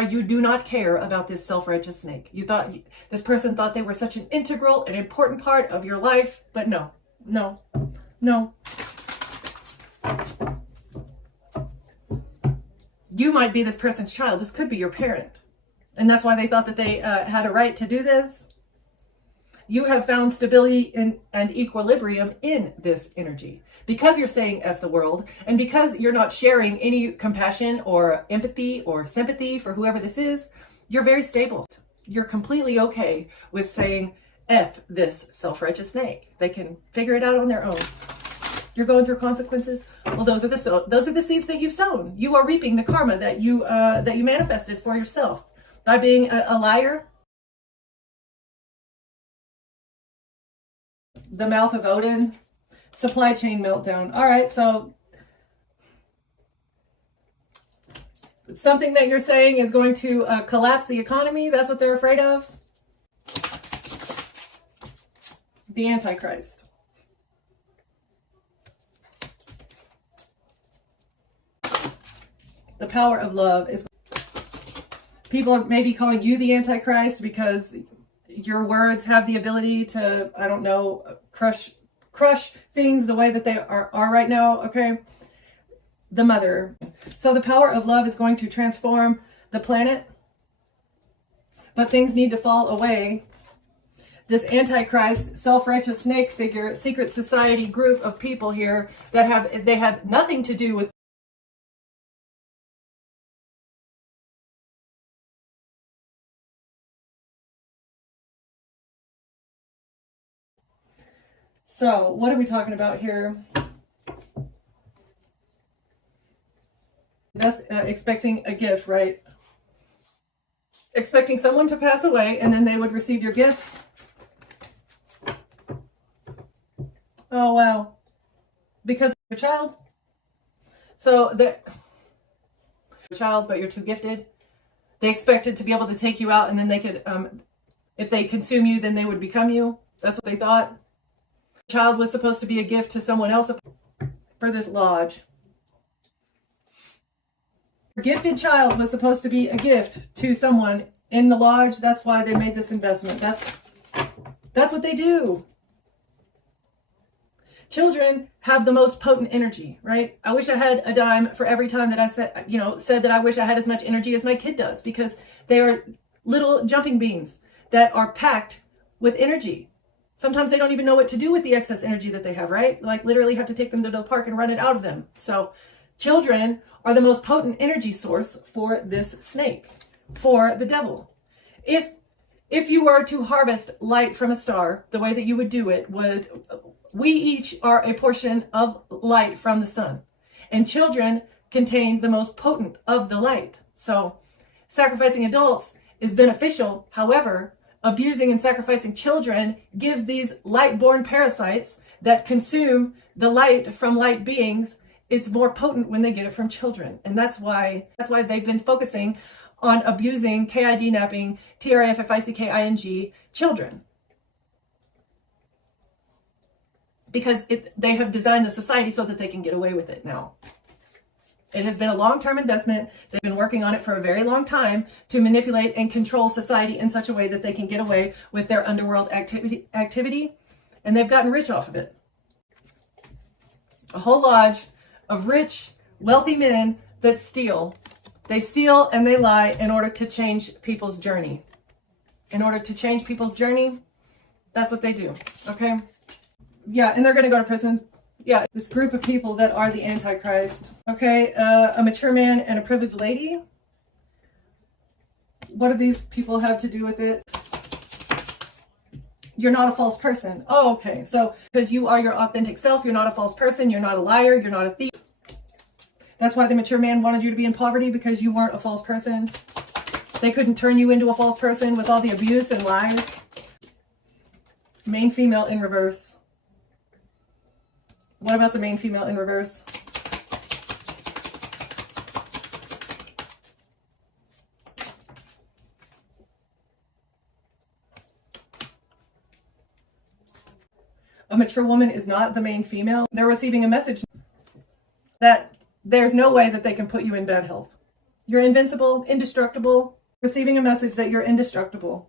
You do not care about this self-righteous snake. This person thought they were such an integral and important part of your life, but no, no, no. You might be this person's child. This could be your parent. And that's why they thought that they had a right to do this. You have found stability and equilibrium in this energy. Because you're saying F the world, and because you're not sharing any compassion or empathy or sympathy for whoever this is, you're very stable. You're completely okay with saying F this self-righteous snake. They can figure it out on their own. You're going through consequences. Well, those are the seeds that you've sown. You are reaping the karma that you manifested for yourself by being a liar. The mouth of Odin, supply chain meltdown. All right, so something that you're saying is going to collapse the economy. That's what they're afraid of. The Antichrist. The power of love is. People are maybe calling you the Antichrist because your words have the ability to, I don't know, crush things the way that they are right now, okay? The mother. So the power of love is going to transform the planet, but things need to fall away. This Antichrist, self-righteous snake figure, secret society group of people here that have nothing to do with So, what are we talking about here? That's expecting a gift, right? Expecting someone to pass away and then they would receive your gifts. Oh, wow. Because you're a child. So, you're a child, but you're too gifted. They expected to be able to take you out and then they could, if they consume you, then they would become you. That's what they thought. Child was supposed to be a gift to someone else for this lodge. A gifted child was supposed to be a gift to someone in the lodge. That's why they made this investment. That's what they do. Children have the most potent energy, right? I wish I had a dime for every time that I said that I wish I had as much energy as my kid does, because they are little jumping beans that are packed with energy. Sometimes they don't even know what to do with the excess energy that they have, right? Like literally have to take them to the park and run it out of them. So children are the most potent energy source for this snake, for the devil. If you were to harvest light from a star, the way that you would do it was, we each are a portion of light from the sun, and children contain the most potent of the light. So sacrificing adults is beneficial. However, abusing and sacrificing children gives these light-born parasites that consume the light from light beings. It's more potent when they get it from children. And that's why they've been focusing on abusing, kidnapping, TRIFFICKING children. Because they have designed the society so that they can get away with it now. It has been a long-term investment. They've been working on it for a very long time to manipulate and control society in such a way that they can get away with their underworld activity, and they've gotten rich off of it. A whole lodge of rich, wealthy men that steal. They steal and they lie in order to change people's journey. In order to change people's journey, that's what they do, okay? Yeah, and they're going to go to prison. Yeah, this group of people that are the Antichrist. Okay, a mature man and a privileged lady. What do these people have to do with it? You're not a false person. Oh, okay. So, because you are your authentic self, you're not a false person, you're not a liar, you're not a thief. That's why the mature man wanted you to be in poverty, because you weren't a false person. They couldn't turn you into a false person with all the abuse and lies. Main female in reverse. What about the main female in reverse? A mature woman is not the main female. They're receiving a message that there's no way that they can put you in bad health. You're invincible, indestructible, receiving a message that you're indestructible.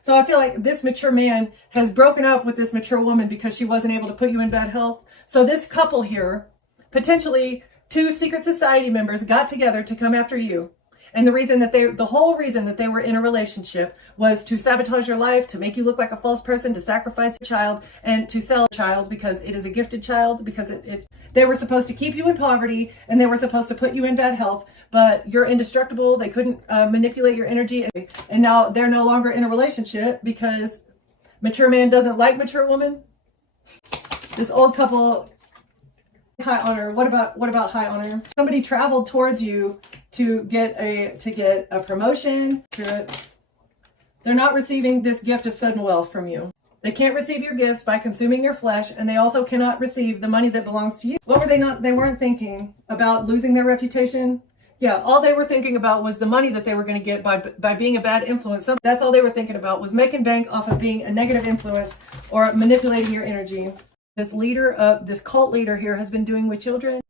So I feel like this mature man has broken up with this mature woman because she wasn't able to put you in bad health. So this couple here, potentially 2 secret society members, got together to come after you. And the whole reason that they were in a relationship was to sabotage your life, to make you look like a false person, to sacrifice your child, and to sell a child because it is a gifted child, because they were supposed to keep you in poverty and they were supposed to put you in bad health, but you're indestructible. They couldn't manipulate your energy. And now they're no longer in a relationship because mature man doesn't like mature woman. This old couple, high honor. What about high honor? Somebody traveled towards you to get a promotion. They're not receiving this gift of sudden wealth from you. They can't receive your gifts by consuming your flesh, and they also cannot receive the money that belongs to you. What were they not? They weren't thinking about losing their reputation. Yeah, all they were thinking about was the money that they were going to get by being a bad influence. That's all they were thinking about, was making bank off of being a negative influence or manipulating your energy. This cult leader here has been doing with children.